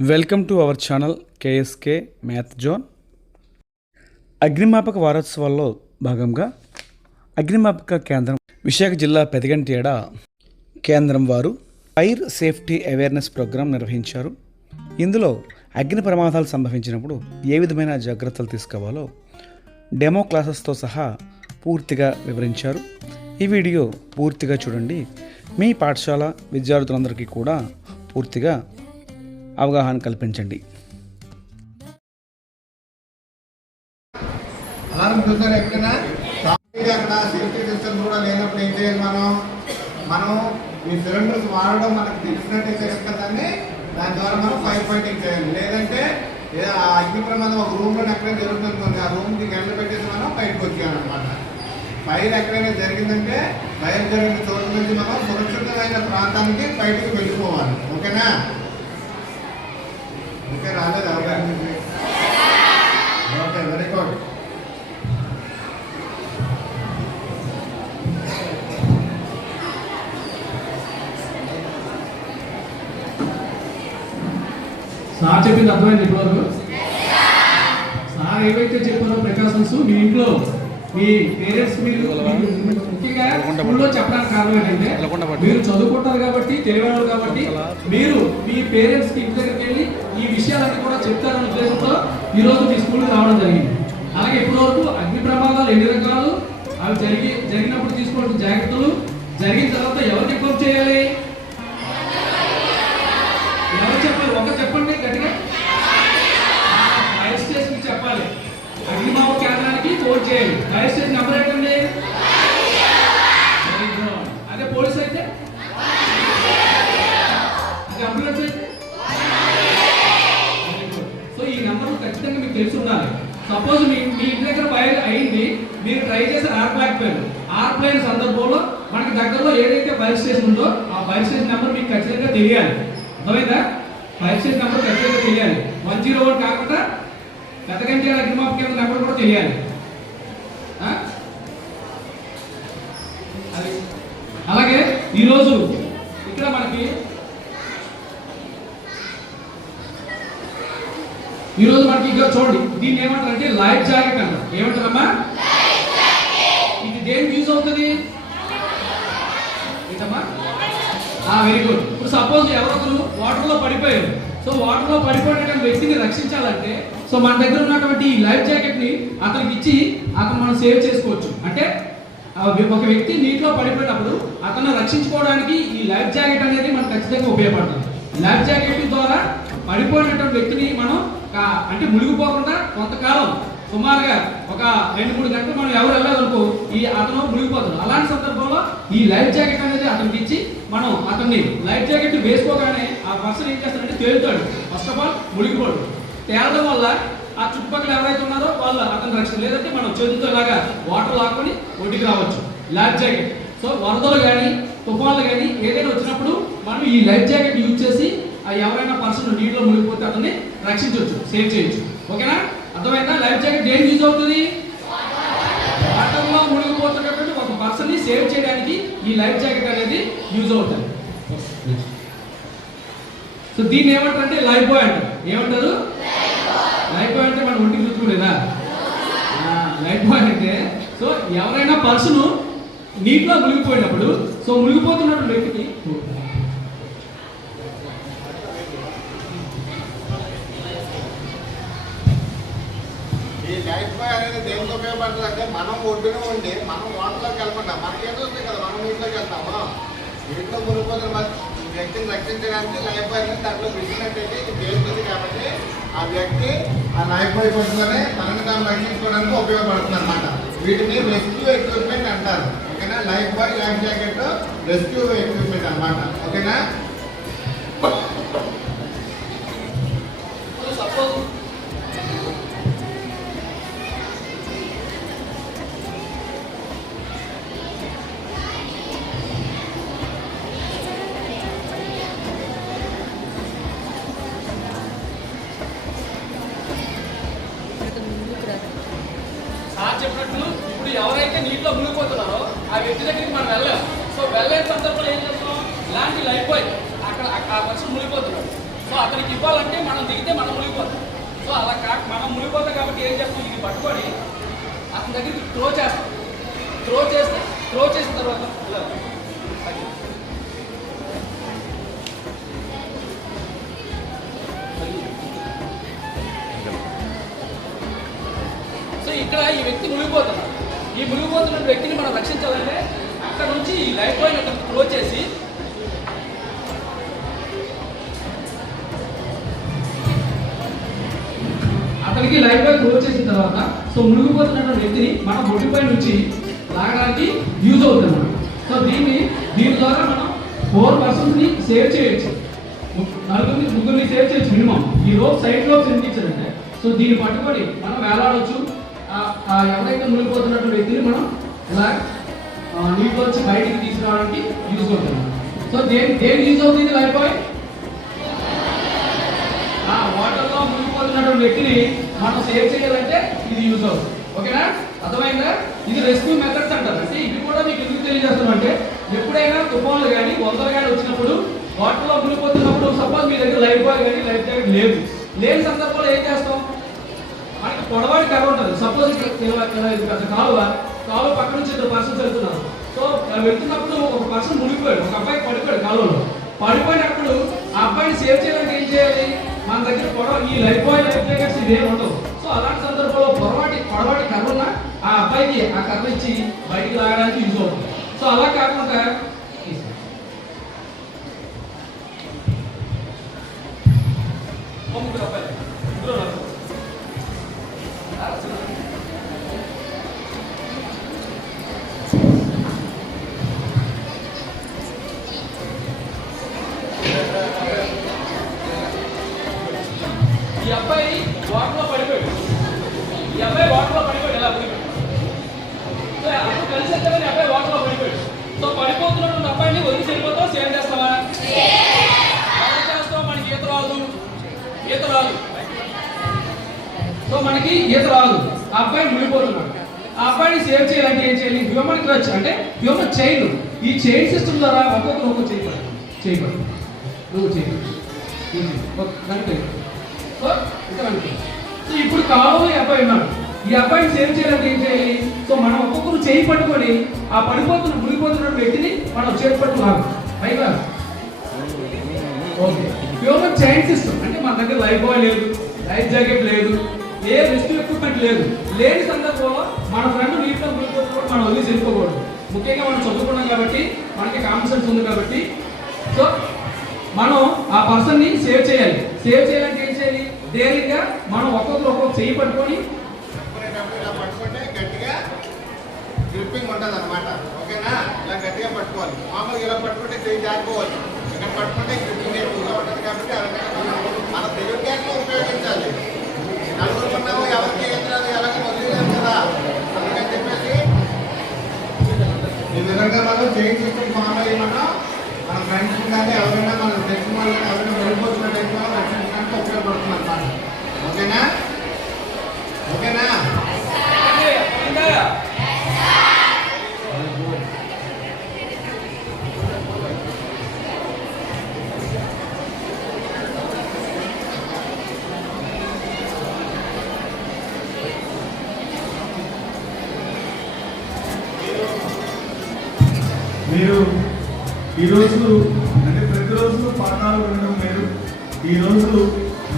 Welcome to our channel KSK math zone. అగ్నిమాపక వారోత్సవాల్లో భాగంగా అగ్నిమాపక కేంద్రం విశాఖ జిల్లా పెదగంట్యాడ కేంద్రం వారు ఫైర్ సేఫ్టీ అవేర్నెస్ ప్రోగ్రాం నిర్వహించారు. ఇందులో అగ్ని ప్రమాదాలు సంభవించినప్పుడు ఏ విధమైన జాగ్రత్తలు తీసుకోవాలో డెమో క్లాసెస్తో సహా పూర్తిగా వివరించారు. ఈ వీడియో పూర్తిగా చూడండి. మీ పాఠశాల విద్యార్థులందరికీ కూడా పూర్తిగా అవగాహన కల్పించండి. అలారం చూసారు ఎప్పుడైనా అక్కడ సేఫ్టీ సిస్టమ్ కూడా లేనప్పుడు ఏం చేయాలి? మనం ఈ సిలిండర్స్ వాడడం మనకు తెలిసినట్టయితే కదండి, దాని ద్వారా మనం ఫైర్ ఫైటింగ్ చేయాలి. లేదంటే అగ్ని ప్రమాదం ఒక రూమ్లో ఎక్కడైనా జరుగుతుంది, ఆ రూమ్కి గంటలు పెట్టేసి మనం బయటకు వచ్చేయాలన్నమాట. ఫైర్ ఎక్కడైనా జరిగిందంటే ఫైర్ జరిగిన చోటు నుంచి మనం సురక్షితమైన ప్రాంతానికి బయటకు వెళ్ళిపోవాలి. ఓకేనా? ఓకే, రాలేదు అవగాహన. Okay, very good. సార్ చెప్పింది అర్థమైంది ఇప్పటివరకు? సార్ ఏవైతే చెప్పారో ప్రికాషన్స్ మీ ఇంట్లో మీ పేరెంట్స్ మీరు ముఖ్యంగా స్కూల్లో చెప్పడానికి కారణం ఏంటంటే మీరు చదువుకుంటారు కాబట్టి, తెలియవాళ్ళు కాబట్టి మీరు మీ పేరెంట్స్కి ఇంటి దగ్గరికి వెళ్ళి ఈ విషయాలన్నీ కూడా చెప్తారనే ఉద్దేశంతో ఈరోజు మీ స్కూల్కి రావడం జరిగింది. అలాగే ఇప్పటివరకు అగ్ని ప్రమాదాలు ఎన్ని రకాలు, అవి జరిగినప్పుడు తీసుకోవాల్సిన జాగ్రత్తలు, జరిగిన తర్వాత ఎవరికి ఇన్ఫార్మ్ చేయాలి, ఎవరు చెప్పాలి? ఒకరు చెప్పండి గట్టిగా. ఫైర్ స్టేషన్కి చెప్పాలి, అగ్నిమాపక కేంద్రానికి ఫోన్ చేయాలి. ఫైర్ స్టేషన్ నెంబర్ ఏంటండి? అదే పోలీస్ అయితే, అదే అంబులెన్స్ అయితే. సో ఈ నెంబర్ ఖచ్చితంగా మీకు తెలిసి ఉండాలి. సపోజ్ మీ ఇంటి దగ్గర ఫైర్ అయింది, మీరు ట్రై చేసి ఆర్ప్లేన్ సందర్భంలో మనకి దగ్గరలో ఏదైతే ఫైర్ స్టేషన్ ఉందో ఆ ఫైర్ స్టేషన్ నెంబర్ మీకు ఖచ్చితంగా తెలియాలి. అర్థమైందా? ఫైర్ స్టేషన్ నెంబర్ ఖచ్చితంగా తెలియాలి. 101 కాకుండా పెదగంట్యాడ అగ్నిమాపక కేంద్రం నెంబర్ కూడా తెలియాలి. అలాగే ఈరోజు ఇక్కడ మనకి ఇక్కడ చూడండి, దీన్ని ఏమంటారంటే లైఫ్ జాకెట్ అంటారు. ఏమంటారమ్మా? ఇది దేనికి యూజ్ అవుతుంది? ఏంటమ్మా? Very good. ఇప్పుడు సపోజ్ ఎవరొకరు వాటర్లో పడిపోయారు. సో వాటర్లో పడిపోయినటువంటి వ్యక్తిని రక్షించాలంటే సో మన దగ్గర ఉన్నటువంటి ఈ లైఫ్ జాకెట్ని అతనికి ఇచ్చి అతను మనం సేవ్ చేసుకోవచ్చు. అంటే ఒక వ్యక్తి నీటిలో పడిపోయినప్పుడు అతను రక్షించుకోవడానికి ఈ లైఫ్ జాకెట్ అనేది మనకు ఖచ్చితంగా ఉపయోగపడుతుంది. లైఫ్ జాకెట్ ద్వారా పడిపోయినటువంటి వ్యక్తిని మనం అంటే మునిగిపోకుండా కొంతకాలం సుమారుగా ఒక 2-3 గంటలు మనం ఎవరు వెళ్ళాలనుకో అతను మునిగిపోతాడు. అలాంటి సందర్భంలో ఈ లైఫ్ జాకెట్ అనేది అతనికి ఇచ్చి మనం అతన్ని లైఫ్ జాకెట్ వేసుకోగానే ఆ పర్సన్ ఏం చేస్తాడంటే తేలుతాడు. ఫస్ట్ ఆఫ్ ఆల్ మునిగిపోడు. తేలడం వల్ల ఆ చుట్టుపక్కల ఎవరైతే ఉన్నారో వాళ్ళు అతను రక్షణ, లేదంటే మనం చేతులతో ఇలాగా వాటర్ లాక్కొని ఒడ్డుకి రావచ్చు. Life jacket. సో వరదలు కానీ తుఫాన్లు కానీ ఏదైనా వచ్చినప్పుడు మనం ఈ లైఫ్ జాకెట్ యూజ్ చేసి ఎవరైనా పర్సన్ నీటిలో మునిగిపోతే అతన్ని రక్షించవచ్చు, సేవ్ చేయొచ్చు. ఓకేనా? అర్థమైందా? లైఫ్ జాకెట్ దేనికి యూజ్ అవుతుంది? వాటర్లో మునిగిపోతున్నటువంటి ఒక పర్సన్ ని సేవ్ చేయడానికి ఈ లైఫ్ జాకెట్ అనేది యూజ్ అవుతుంది. సో దీన్ని ఏమంటారంటే లైఫ్ బాయ్ అంటారు. ఏమంటారు? లైఫ్ బాయ్ అంటే మనం ఒంటికి చుట్టుకోలేదా? లైఫ్ బాయ్ అంటే సో ఎవరైనా పర్సన్ నీటిలో మునిగిపోయినప్పుడు సో మునిగిపోతున్నటువంటి వ్యక్తికి ఈ లైఫ్ బాయ్ అనేది దేనికి ఉపయోగపడుతుంది అంటే మనం ఒడ్డున ఉండి మనం వాటర్లోకి వెళ్ళకుండా మనకేదో వస్తుంది కదా, మనం నీటిలోకి వెళ్తాము. నీటిలో మునిగిపోతున్న వ్యక్తిని రక్షించడానికి లైఫ్ బాయ్ అనేది దాంట్లో పెట్టినట్టయితే ఇది తేలుతుంది. కాబట్టి ఆ వ్యక్తి ఆ లైఫ్ బాయ్ పట్టుకొని తనని తాను రక్షించుకోవడానికి ఉపయోగపడుతుంది అనమాట. వీటిని రెస్క్యూ ఎక్విప్మెంట్ అంటారు. ఓకేనా? Life buoy, life jacket rescue equipment అనమాట. ఓకేనా? సపోజ్ సార్ చెప్పినట్లు ఇప్పుడు ఎవరైతే నీటిలో మునిగిపోతున్నారో ఆ వ్యక్తి దగ్గరికి మనం వెళ్ళాం. సో వెళ్ళే సందర్భంలో ఏం చేస్తాం? ఇలాంటి లైఫ్ బాయ్ అక్కడ ఆ పర్సన్ మునిగిపోతున్నాడు. సో అతనికి ఇవ్వాలంటే మనం దిగితే మనం మునిగిపోతాం. సో అలా మనం మునిగిపోతాం కాబట్టి ఏం చేస్తాం, ఇది పట్టుకొని అతని దగ్గరికి త్రో చేస్తాం. త్రో చేసిన తర్వాత సో ఇక్కడ ఈ వ్యక్తి మునిగిపోతున్నాడు. ఈ మునిగిపోతున్న వ్యక్తిని మనం రక్షించాలంటే అక్కడ నుంచి ఈ లైఫ్ బాయ్ అక్కడ త్రో చేసి అతనికి లైఫ్ బాయ్ త్రో చేసిన తర్వాత సో మునిగిపోతున్నటువంటి వ్యక్తిని మనం ఒడ్డుపై నుంచి లాగడానికి యూజ్ అవుతుంది. సో దీని ద్వారా మనం 4 పర్సన్స్ని సేవ్ చేయొచ్చు, ముగ్గురిని సేవ్ చేయొచ్చు మినిమం. ఈ రోప్ సైడ్ రోప్స్ ఎందుకు ఇచ్చారంటే సో దీన్ని పట్టుకొని మనం వేలాడవచ్చు. ఎవరైతే మునిగిపోతున్నటువంటి వ్యక్తిని మనం ఇలా నీటిలో వచ్చి బయటికి తీసుకురావడానికి యూజ్ అవుతుంది. సో దేని యూజ్ అవుతుంది లైఫ్ బాయ్? వాటర్లో మునిగిపోతున్నటువంటి వ్యక్తిని మనం సేవ్ చేయాలంటే ఇది యూజ్ అవుతుంది. ఓకేనా, అర్థమైందా? ఇది రెస్క్యూ మెథడ్స్ అంటారు. అంటే ఇవి కూడా మీకు ఎందుకు తెలియజేస్తాం అంటే ఎప్పుడైనా తుఫాన్లు కానీ వరదలు కానీ వచ్చినప్పుడు వాటర్లో మునిగిపోతున్నప్పుడు సపోజ్ మీ దగ్గర లైఫ్ బాయ్ కానీ లైఫ్ జాకెట్ లేని సందర్భంలో ఏం చేస్తాం, మనకి పొడవాడి కర్ర ఉంటుంది. సపోజ్ కాలువ పక్క నుంచి 2 పర్సన్స్ వెళ్తున్నారు. సో వెళ్తున్నప్పుడు ఒక పర్సన్ మునిగిపోయాడు, ఒక అబ్బాయి పడిపోయాడు కాలువలో. పడిపోయినప్పుడు ఆ అబ్బాయిని సేవ్ చేయాలంటే ఏం చేయాలి, మన దగ్గర ఈ లైఫ్ బాయ్ లైఫ్ జాకెట్స్ ఇవే ఉండవు. సో అలాంటి సందర్భంలో పొడవాటి కర్ర ఉన్న ఆ అబ్బాయికి ఆ కర్ర ఇచ్చి బయటికి లాగడానికి యూజ్ అవుతుంది. సో అలా కాకుండా ఈ అబ్బాయి వాటర్లో పడిపోయాడు. ఎలా పడిపోయాడు? సో అప్పుడు కలిసి వెళ్తే అబ్బాయి వాటర్లో పడిపోయాడు. సో పడిపోతున్నటువంటి అబ్బాయిని వదిలి వెళ్ళిపోతాం, సేవ్ చేస్తావా? ఎలా చేస్తాం? మనకి ఈత రాదు. సో మనకి ఈత రాదు, ఆ అబ్బాయి మునిగిపోతున్నాడు. ఆ అబ్బాయిని సేవ్ చేయాలంటే ఏం చేయాలి? హ్యూమన్ క్రచ్ అంటే హ్యూమన్ చైన్. ఈ చైన్ సిస్టమ్ ద్వారా ఒక్కొక్కరు చేయబడి నువ్వు చేయాలి. సో ఇప్పుడు కాలువ ఈ అబ్బాయి ఉన్నాడు. ఈ అబ్బాయిని సేవ్ చేయాలంటే ఏం చేయాలి? సో మనం ఒక్కొక్కరు చేయి పట్టుకొని ఆ మునిగిపోతున్న వ్యక్తిని మనం చేతి పట్టుకున్నాం పైగా. ఓకే, హ్యూమన్ చైన్ సిస్టమ్ అంటే మన దగ్గర లైఫ్ బాయ్ లేదు, లైఫ్ జాకెట్ లేదు, ఏ రెస్క్యూ ఎక్విప్మెంట్ లేని సందర్భంలో మన ఫ్రెండ్ నీటిలో మునిగిపోతున్నప్పుడు మనం వదిలి వెళ్ళిపోకూడదు. ముఖ్యంగా మనం చదువుకున్నాం కాబట్టి మనకి కామన్ సెన్స్ ఉంది కాబట్టి సో మనం ఆ పర్సన్ని సేవ్ చేయాలంటే ఏం చేయాలి? ధైర్యంగా మనం ఒక్కొక్క చేయి పట్టుకొని పట్టుకుంటే గట్టిగా గ్రిప్పింగ్ ఉంటుంది అనమాట. ఓకేనా, ఇలా గట్టిగా పట్టుకోవాలి. మామూలుగా ఇలా పట్టుకుంటే చేయి జారిపోవాలి. ఇక్కడ పట్టుకుంటే గ్రిప్పింగ్ ఎక్కువగా ఉంటుంది కాబట్టి మన తెలివితేటలు ఉపయోగించాలి. నలుగురు ఉన్నాము, ఎవరికి ఎదురాదు ఎలాగో వదిలేదు కదా, అందుకని చెప్పేసి ఈ విధంగా మనం చేంజ్ సిస్టమ్ ఫామ్ అయ్యి మన ఫ్రెండ్స్ కానీ ఎవరైనా మనం తెలిసిన వాళ్ళు ఎవరైనా వెళ్ళిపోతున్నట్టయితే రక్షించడానికి ఉపయోగపడుతుంది అనమాట. ఓకేనా? మీరు ఈరోజు అంటే ప్రతిరోజు పాఠాలు వినడం వేరు. ఈరోజు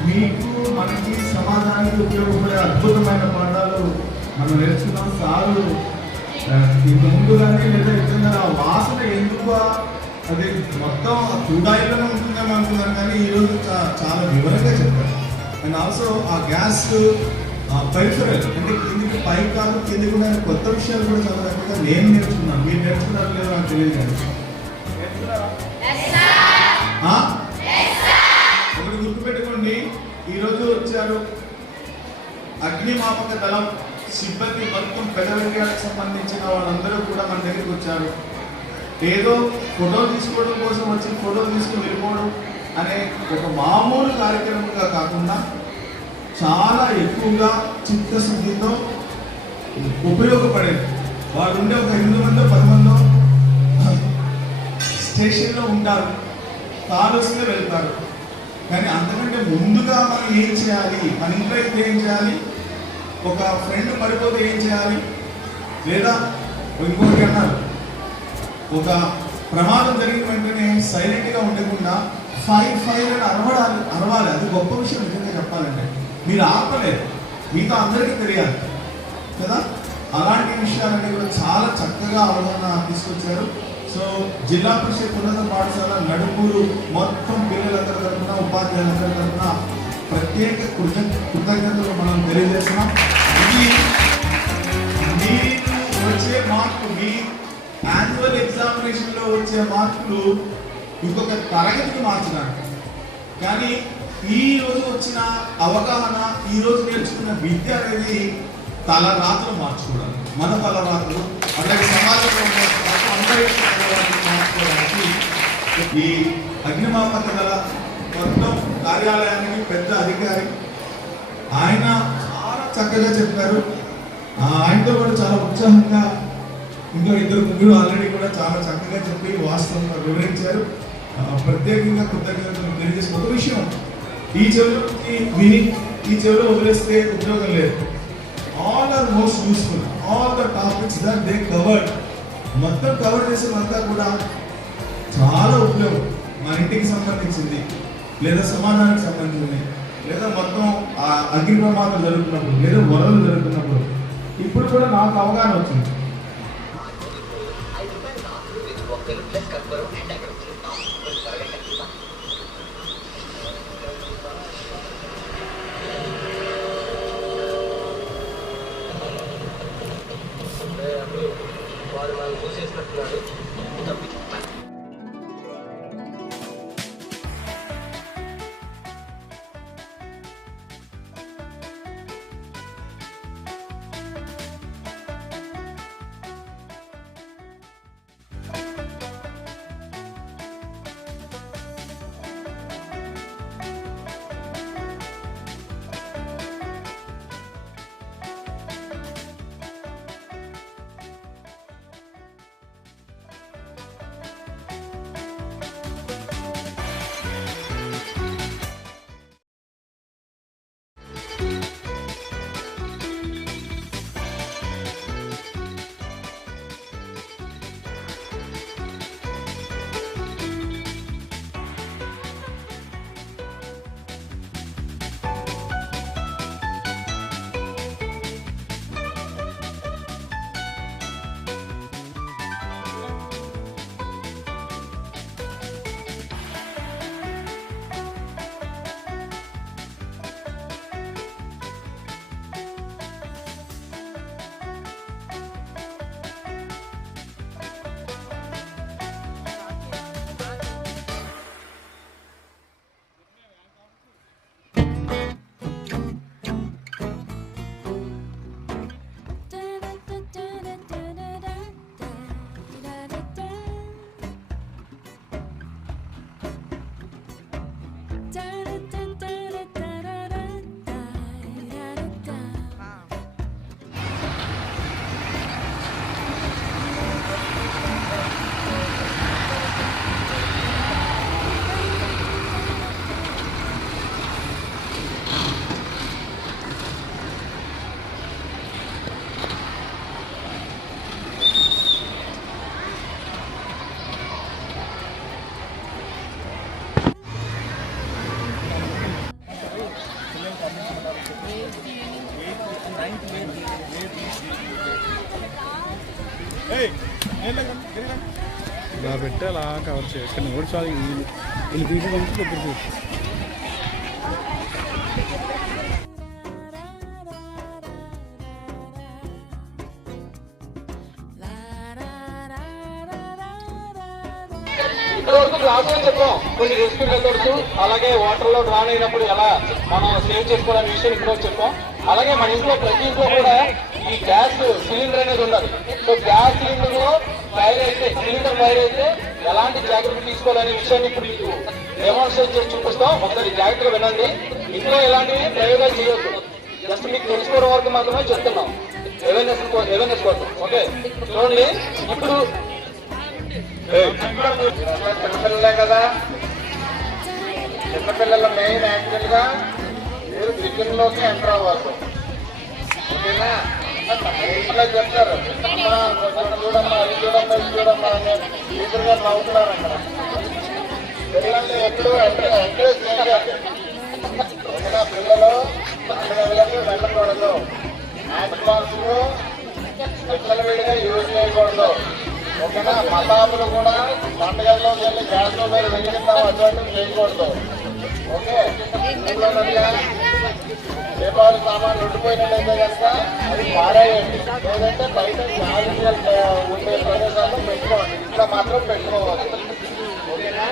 మీకు మనకి సమాజానికి ఉపయోగపడే అద్భుతమైన పాఠాలు మనం నేర్చుకున్నాం. సారు ఇంత ముందుగానే లేదా నిజంగా ఆ వాసన ఎందుకు అది మొత్తం చూడాయిలోనే ఉంటుందని అనుకున్నాను, కానీ ఈరోజు చాలా వివరంగా చెప్పారు. అండ్ ఆల్సో ఆ గ్యాస్ పరిసరాలు అంటే కిందికి పై కాదు కిందికి కూడా కొత్త విషయాలు కూడా చాలా రకంగా నేను నేర్చుకున్నాను. మీరు నేర్చుకున్నారు లేదో నాకు తెలియదు, కానీ ఒకటి గుర్తుపెట్టుకోండి. ఈరోజు వచ్చారు అగ్నిమాపక దళం సిబ్బంది మొత్తం పెదవికి సంబంధించిన వాళ్ళందరూ కూడా మన దగ్గరికి వచ్చారు. ఏదో ఫోటోలు తీసుకోవడం కోసం వచ్చి ఫోటోలు తీసుకుని వెళ్ళిపోవడం అనే ఒక మామూలు కార్యక్రమంగా కాకుండా చాలా ఎక్కువగా చిత్తశుద్ధితో ఉపయోగపడేది. వాళ్ళు ఉండే ఒక 8 మందో 10 మందో స్టేషన్లో ఉంటారు, కాల్ వస్తే వెళ్తారు. కానీ అంతకంటే ముందుగా మనం ఏం చేయాలి, మన ఇంట్లో అయితే ఏం చేయాలి, ఒక ఫ్రెండ్ పడిపోతే ఏం చేయాలి, లేదా ఇంకొకటి అన్నారు, ఒక ప్రమాదం జరిగిన వెంటనే సైలెంట్గా ఉండకుండా ఫైర్ అని అరవాలి. అది గొప్ప విషయం నిజంగా చెప్పాలంటే. మీరు ఆపలేదు, మీతో అందరికీ తెలియాలి కదా. అలాంటి విషయాలన్నీ కూడా చాలా చక్కగా అవగాహన తీసుకొచ్చారు. సో జిల్లా పరిషత్ ఉన్నత పాఠశాల నడుపూరు మొత్తం పిల్లలందరి తరఫున, ఉపాధ్యాయులందరి తరఫున ప్రత్యేక కృతజ్ఞతలు మనం తెలియజేస్తున్నాం. ఇది మీకు వచ్చే మార్కులు, మీ యాన్యువల్ ఎగ్జామినేషన్లో వచ్చే మార్కులు ఇంకొక తరగతికి మార్చడానికి, కానీ ఈ రోజు వచ్చిన అవగాహన, ఈ రోజు నేర్చుకున్న విద్య అనేది తలరాత్రులు మార్చుకోవడానికి, మన తలరాత్రులు అలాగే సమాజంలో అందరి మార్చుకోవడానికి ఈ అగ్నిమాపక దళ మొత్తం కార్యాలయానికి పెద్ద అధికారి ఆయన చాలా చక్కగా చెప్పారు. ఆయనతో కూడా చాలా ఉత్సాహంగా ఇంకా ఇద్దరు ముగ్గురు ఆల్రెడీ కూడా చాలా చక్కగా చెప్పి వాస్తవంగా వివరించారు. ప్రత్యేకంగా కృతజ్ఞతలు తెలియజేసి ఒక విషయం, ఈ చెవులోకి విని ఈ చెవిలో వదిలేస్తే ఉద్యోగం లేదు. All are most useful, all the topics that they covered, మొత్తం కవర్ చేసినంతా కూడా చాలా ఉపయోగం. మన ఇంటికి సంబంధించింది, లేదా సమాజానికి సంబంధించింది, లేదా మొత్తం అగ్ని ప్రమాదం జరుగుతున్నప్పుడు, లేదా వరదలు జరుగుతున్నప్పుడు ఇప్పుడు కూడా నాకు అవగాహన వచ్చింది. వారు మనం చూసేసినట్టున్నాడు. ఇలా పెట్టి అలా కవర్ చేయాలి. ఇక్కడ కూడా చాలా వీళ్ళు తీసేదంటే దగ్గర చూసి ఇప్పటివరకు క్లాసులో చెప్పాం కొన్ని రెస్క్యూ మెథడ్స్, అలాగే వాటర్ లో డ్రాన్ అయినప్పుడు ఎలా మనం సేవ్ చేసుకోవాలనే విషయం ఇప్పటివరకు చెప్పాం. అలాగే మన ఇంట్లో ప్రతి ఇంట్లో కూడా ఈ గ్యాస్ సిలిండర్ అనేది ఉండాలి. సో గ్యాస్ సిలిండర్ లో ఫైర్ అయితే ఎలాంటి జాగ్రత్తలు తీసుకోవాలనే విషయాన్ని ఇప్పుడు మీకు డెమాన్స్ట్రేట్ చేసి చూపిస్తాం. ఒకసారి జాగ్రత్తగా వినండి. ఇంట్లో ఎలాంటివి ప్రయోగాలు చేయొద్దు, జస్ట్ మీకు తెలుసుకోవడం వరకు మాత్రమే చెప్తున్నాం, అవేర్నెస్ కోసం. ఓకే చూడండి, ఇప్పుడు చిన్నపిల్లలే కదా, చిన్నపిల్లలు మెయిన్ యాక్చువల్గా మీరు కిచెన్లోకి ఎంటర్ అవ్వద్దు. ఓకేనా? ఇంట్లో చెప్తారు చూడమ్మా ఇది చూడమ్మా ఇది చూడమ్మా అని టీచర్గా నవ్వుతున్నారు అక్కడ. పిల్లల్ని ఎప్పుడు ఎంకరేజ్ చేయాలి. ఓకేనా? పిల్లలు వెళ్ళకూడదు. హ్యాండ్ బాక్స్ పిల్లల వీడిగా యూజ్ చేయకూడదు. ఓకేనా? మతాబులు కూడా పండుగల్లో వెళ్ళి గ్యాస్లో మీరు వెలిగిస్తాం అటువంటివి చేయకూడదు. ఓకే? దీపావళి సామాన్లు ఉండిపోయినట్లయితే కనుక అది పారేయండి. లేదంటే బయట గాలి ఉండే ప్రదేశాల్లో పెట్టుకోండి. ఇట్లా మాత్రం పెట్టుకోవాలి. ఓకేనా?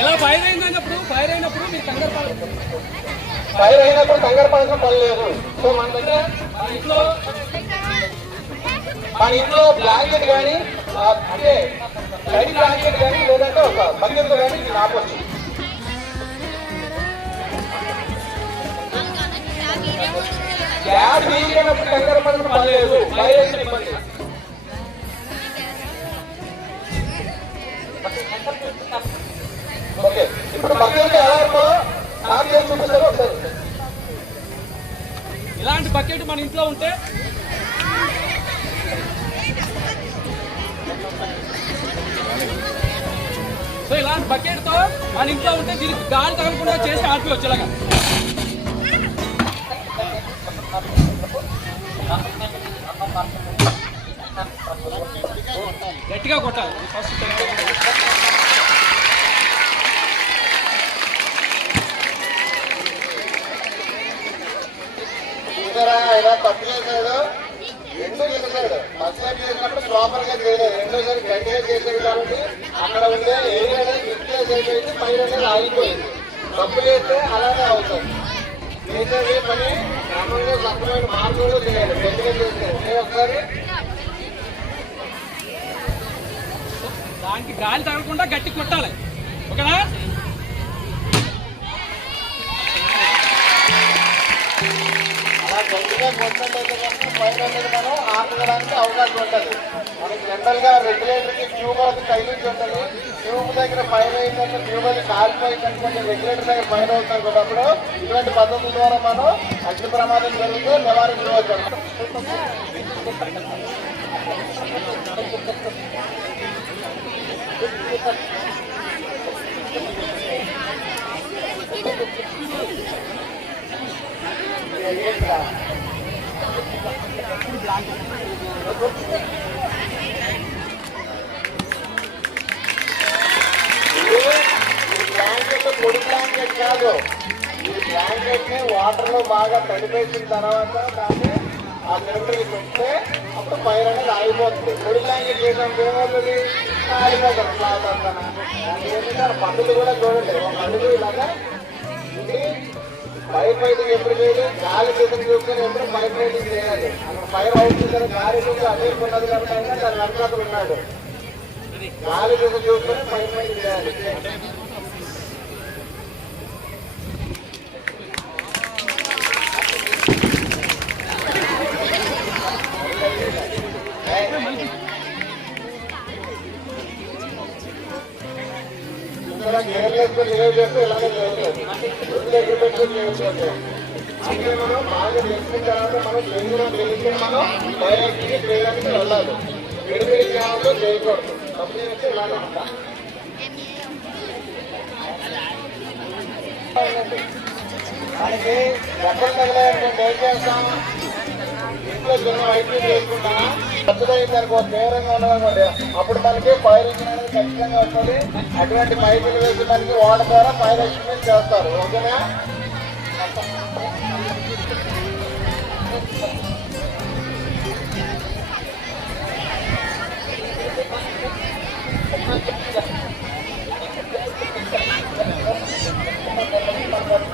ఇలా ఫైర్ అయినప్పుడు మీరు కంగారు పడదు. ఫైర్ అయినప్పుడు కంగారు పడాల్సిన పని లేదు. సో మన దగ్గర మన ఇంట్లో బ్లాంకెట్ కానీ అంటే స్టడీ బ్లాంకెట్ కానీ లేదంటే ఒక బకెట్ కానీ ఇది ఆపొచ్చు. గ్యాస్ లీక్ అయినప్పుడు కంగారు పడాల్సిన పని లేదు. ఫైర్ అయిన ఇబ్బంది. ఓకే, ఇప్పుడు బకెట్ ఎలా ఉందో నాకు ఏం చూపిస్తారో ఒకసారి. ఇలాంటి బకెట్ మన ఇంట్లో ఉంటే సో ఇలాంటి బకెట్ తో మన ఇంట్లో ఉంటే దీనికి గాలి తగలకుండా చేసి ఆడిపోవచ్చు. ఇలాగా గట్టిగా కొట్టాలి ఫస్ట్. ఇలా తప్పు చేశాడు, ఎందుకు చేశాడు? ఫస్ట్ టైం చేసినప్పుడు ప్రాపర్ గా చేయలేదు, రెండోసారి గట్టిగా చేశాడు కాబట్టి అక్కడ ఉండే ఏరియా అనేది డిస్ప్లేస్ అయిపోయింది, పైన అనేది ఆగిపోయింది. తప్పు చేస్తే అలానే అవుతుంది. చేసేది పని క్రమంగా సక్రమైన మార్గంలో చేయాలి. గట్టిగా చేస్తే ఒకసారి దానికి గాలి తగలకుండా గట్టి కొట్టాలి. ఓకేనా? గట్టిగా కొట్టినట్లయితే కనుక ఫైర్ అనేది మనం ఆపడానికి అవకాశం ఉంటుంది. మనకి జనరల్ గా రెగ్యులేటర్ కి ట్యూబ్ అది తగిలించి ఉంటుంది. ట్యూబ్ దగ్గర ఫైర్ అయిందంటే ట్యూబ్ అది కాలిపోయిందనుకోండి, రెగ్యులేటర్ దగ్గర ఫైర్ అవుతుంది కాబట్టి ఇటువంటి పద్ధతుల ద్వారా మనం అగ్ని ప్రమాదం జరిగితే నివారించవచ్చు. బ్లాంకెట్ పొడి బ్లాంకెట్ కాదు. ఈ బ్లాంకెట్ ని వాటర్ లో బాగా తడిపేసిన తర్వాత దాన్ని ఆ సిలిండర్కి పెడితే అప్పుడు ఫైర్ అనేది ఆగిపోతుంది. పొడి బ్లాంకెట్ చేసినప్పుడు ఏమవుతుంది? ఆగిపోతుంది క్లాత్ అంతా. ఏంటంటే పద్ధతి కూడా చూడండి. ఒక అడుగు ఇలాగా ఇది ఫైర్ ఫైటింగ్ ఎప్పుడు చేయాలి? గాలి చేతులు చూసుకొని ఎప్పుడు ఫైర్ ఫైటింగ్ చేయాలి. అక్కడ ఫైర్ అవుతుంది, గాలి చూసి అదేకున్నది కాబట్టి అయినా దాని వెనకాతలు ఉన్నాడు. గాలి చేతులు చూసుకొని ఫైర్ ఫైటింగ్ చేయాలి. కేర్లెస్ బిహేవ్ చేస్తే ఇలాగే జరుగుతుంది. దగ్గర పెట్టుకుని చేయకపోతే అందుకే మనం బాగా తెలిసిన తర్వాత మనం తెలిస్తే మనం డైరెక్ట్గా చేయడానికి వెళ్ళాలి. విడివిడి జ్ఞానంలో చేయకూడదు. కంపెనీ వచ్చి ఇలాగే ఉంటాం. మనకి ఎక్కడ తగలేదంటే ఏం చేస్తాం? ఇంట్లో చిన్న వైద్యం చేసుకుంటా పెద్దదైంది అనుకో, తీవ్రంగా ఉన్నదనుకోండి, అప్పుడు మనకి ఫైర్ ఇంజిన్ అనేది ఖచ్చితంగా వస్తుంది. అటువంటి పైపులు వేసి మనకి వాటర్ ద్వారా ఫైర్ ఎక్స్టింగ్విష్ చేస్తారు. ఓకేనా?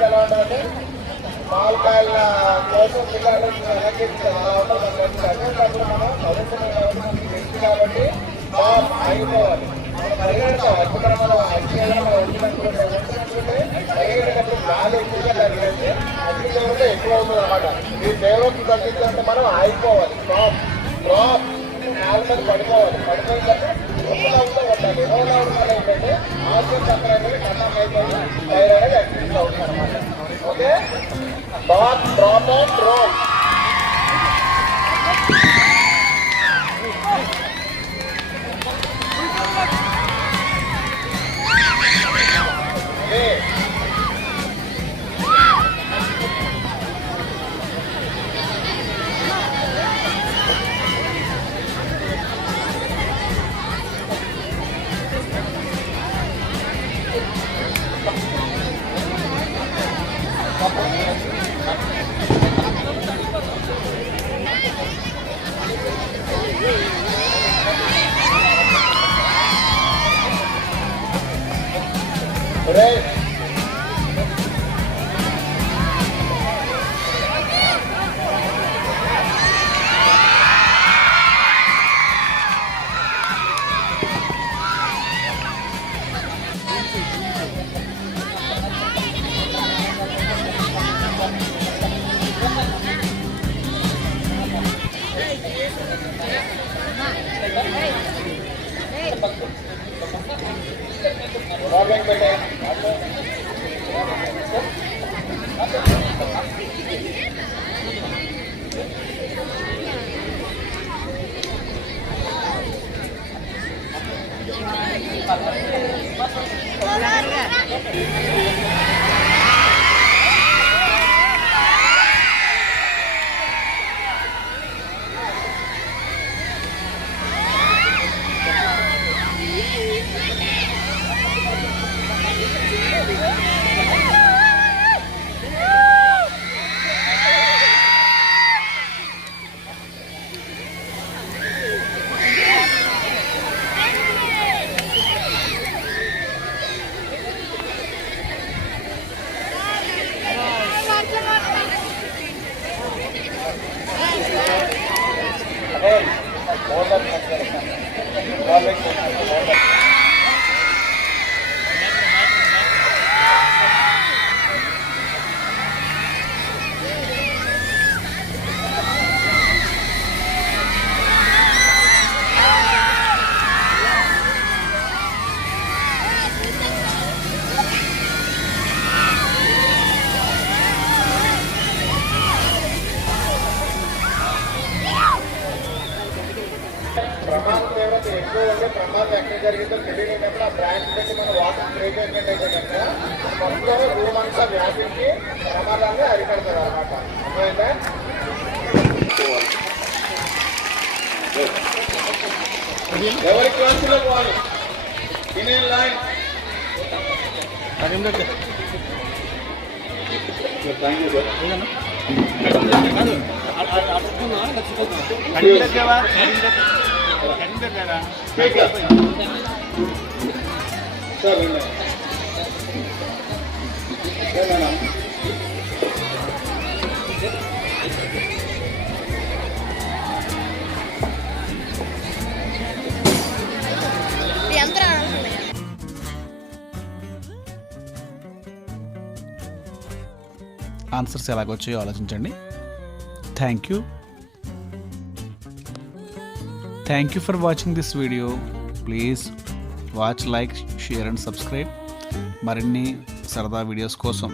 ఎలా ఉండాలి? మామిడికాయల కోసం పిల్లలు వెనక్కి ఎలా ఉండాలి? మనం చదువుతున్నాం కాబట్టి మనకి తెలుసు కాబట్టి బాగా ఆగిపోవాలి. మన పరిగెడతాం ఎప్పుడైనా మనం అగ్ని మనం వచ్చినప్పుడు పరిగెట్టేటప్పుడు గాలి ఎక్కువగా తగిలితే అగ్ని తీవ్రత ఎక్కువ అవుతుంది అనమాట. ఈ తీవ్రత తగ్గించాలంటే మనం ఆగిపోవాలి, డ్రాప్ నేల మీద పడిపోవాలి. పడిపోయినప్పుడు రూపంలో ఉండాలి. రూపంలో ఉండాలి ఏంటంటే ఆక్సిజన్ చక్రం అనేది కన్నం అయిపోయి టైర్ అనేది యాక్టివేట్ అవుతుంది అనమాట. Okay, drop and roll. Right. ప్రమాదం తీవ్రత ఎక్కువ ఉంటే ప్రమాదం ఎక్కడ జరిగిందో తెలియనప్పుడు ఆ బ్రాంచ్ పెట్టి మనం వాటర్ స్ప్రే చేసినట్టయితే కనుక మొత్తం రూమ్ అంతా వ్యాపించి ప్రమాదాన్ని అరికడతారు అనమాట. అర్థమైందా? ఎవరి క్లాసులో పోవాలి in line. Thank you sir. Answers ఎలాగొచ్చాయో ఆలోచించండి. Thank you for watching this video. Please watch, like, share and subscribe. మరిన్ని సరదా వీడియోస్ కోసం